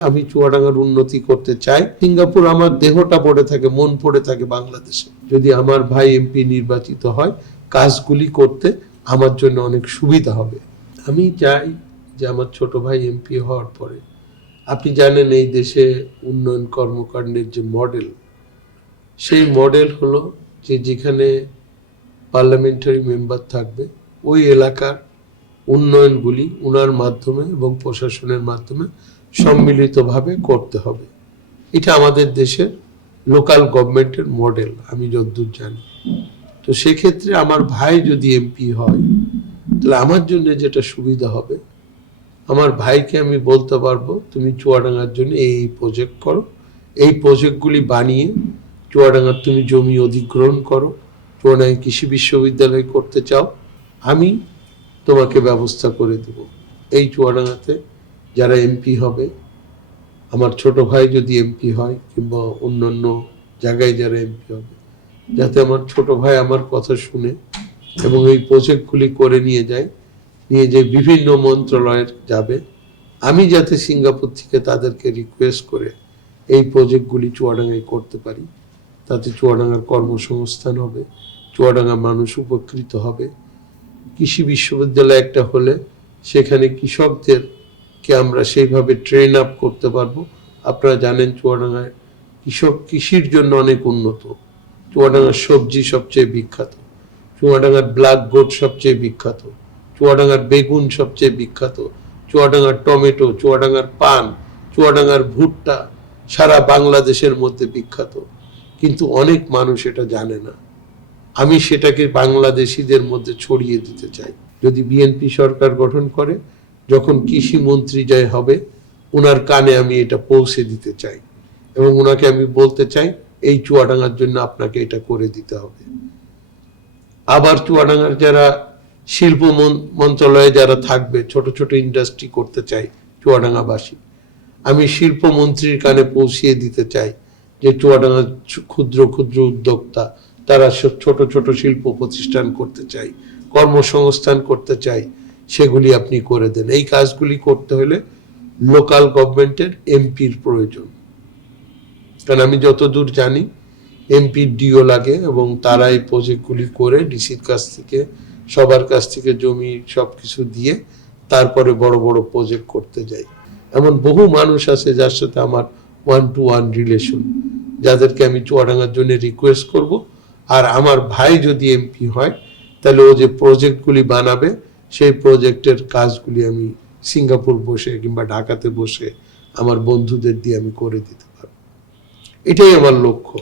আমি চুয়াডাঙ্গার উন্নতি করতে চাই। সিঙ্গাপুর আমার দেহটা পড়ে থাকে, মন পড়ে থাকে বাংলাদেশে। যদি আমার ভাই এমপি নির্বাচিত হয়, কাজগুলি করতে আমার জন্য অনেক সুবিধা হবে। আমি চাই যে আমার ছোট ভাই এমপি হওয়ার পরে, আপনি জানেন এই দেশে উন্নয়ন কর্মকাণ্ডের যে মডেল, সেই মডেল হলো যে যেখানে পার্লামেন্টারি মেম্বার থাকবে ওই এলাকার উন্নয়নগুলি উনার মাধ্যমে এবং প্রশাসনের মাধ্যমে সম্মিলিতভাবে করতে হবে। এটা আমাদের দেশের লোকাল গভর্নমেন্টের মডেল, আমি যতদূর জানি। তো সেক্ষেত্রে আমার ভাই যদি এমপি হয়, তাহলে আমার জন্য যেটা সুবিধা হবে, আমার ভাইকে আমি বলতে পারবো তুমি চুয়াডাঙ্গার জন্য এই প্রজেক্ট করো, এই প্রজেক্টগুলি বানিয়ে চুয়াডাঙ্গার তুমি জমি অধিগ্রহণ করো, চুয়াডাঙ্গায় কৃষি বিশ্ববিদ্যালয় করতে চাও, আমি তোমাকে ব্যবস্থা করে দেব। এই চুয়াডাঙ্গাতে যারা এমপি হবে, আমার ছোট ভাই যদি এমপি হয় কিংবা অন্যান্য জায়গায় যারা এমপি হবে, যাতে আমার ছোট ভাই আমার কথা শুনে এবং এই প্রজেক্টগুলি করে নিয়ে যায় বিভিন্ন মন্ত্রণালয়ে যাবে। আমি যাতে সিঙ্গাপুর থেকে তাদেরকে রিকোয়েস্ট করে এই প্রজেক্টগুলি চুয়াডাঙ্গায় করতে পারি, তাতে চুয়াডাঙ্গার কর্মসংস্থান হবে, চুয়াডাঙ্গার মানুষ উপকৃত হবে। কৃষি বিশ্ববিদ্যালয় একটা হলে সেখানে কৃষকদেরকে আমরা সেইভাবে ট্রেন আপ করতে পারবো। আপনারা জানেন চুয়াডাঙ্গায় কৃষির জন্য অনেক উন্নত। চুয়াডাঙ্গার সবজি সবচেয়ে বিখ্যাত, চুয়াডাঙ্গার ব্ল্যাক গোট সবচেয়ে বিখ্যাত, চুয়াডাঙ্গার বেগুন সবচেয়ে বিখ্যাত, চুয়াডাঙ্গার টমেটো, চুয়াডাঙ্গার পান, চুয়াডাঙ্গার ভুট্টা সারা বাংলাদেশের মধ্যে বিখ্যাত। কিন্তু অনেক মানুষ এটা জানে না। আমি সেটাকে বাংলাদেশিদের মধ্যে ছড়িয়ে দিতে চাই। যদি বিএনপি সরকার গঠন করে, যখন কৃষি মন্ত্রী জয় হবে, ওনার কানে আমি এটা পৌঁছে দিতে চাই এবং ওনাকে আমি বলতে চাই এই চুয়াডাঙ্গার জন্য আপনাকে এটা করে দিতে হবে। আবার চুয়াডাঙ্গার যারা শিল্প মন্ত্রণালয়ে যারা থাকবে, ছোট ছোট ইন্ডাস্ট্রি করতে চাই চুয়াডাঙ্গাবাসী, আমি শিল্প মন্ত্রীর কানে পৌঁছিয়ে দিতে চাই যে চুয়াডাঙ্গার ক্ষুদ্র ক্ষুদ্র উদ্যোক্তা, তারা ছোট ছোট শিল্প প্রতিষ্ঠান করতে চাই, কর্মসংস্থান করতে চাই, সেগুলি আপনি করে দেন। এই কাজগুলি করতে হলে লোকাল গভর্নমেন্টের এমপির প্রয়োজন। কারণ আমি যতদূর জানি এমপির ডিও লাগে এবং তারা এই প্রজেক্টগুলি করে ডিসির কাছ থেকে, সবার কাছ থেকে জমি সবকিছু দিয়ে তারপরে বড় বড় প্রজেক্ট করতে যাই। এমন বহু মানুষ আছে যার সাথে আমার 1-to-1 রিলেশন, যাদেরকে আমি চুয়াডাঙ্গার জন্য রিকোয়েস্ট করব। আর আমার ভাই যদি এমপি হয়, তাহলে ও যে প্রজেক্টগুলি বানাবে সেই প্রজেক্টের কাজগুলি আমি সিঙ্গাপুর বসে কিংবা ঢাকাতে বসে আমার বন্ধুদের দিয়ে আমি করে দিতে পারবো। এটাই আমার লক্ষ্য।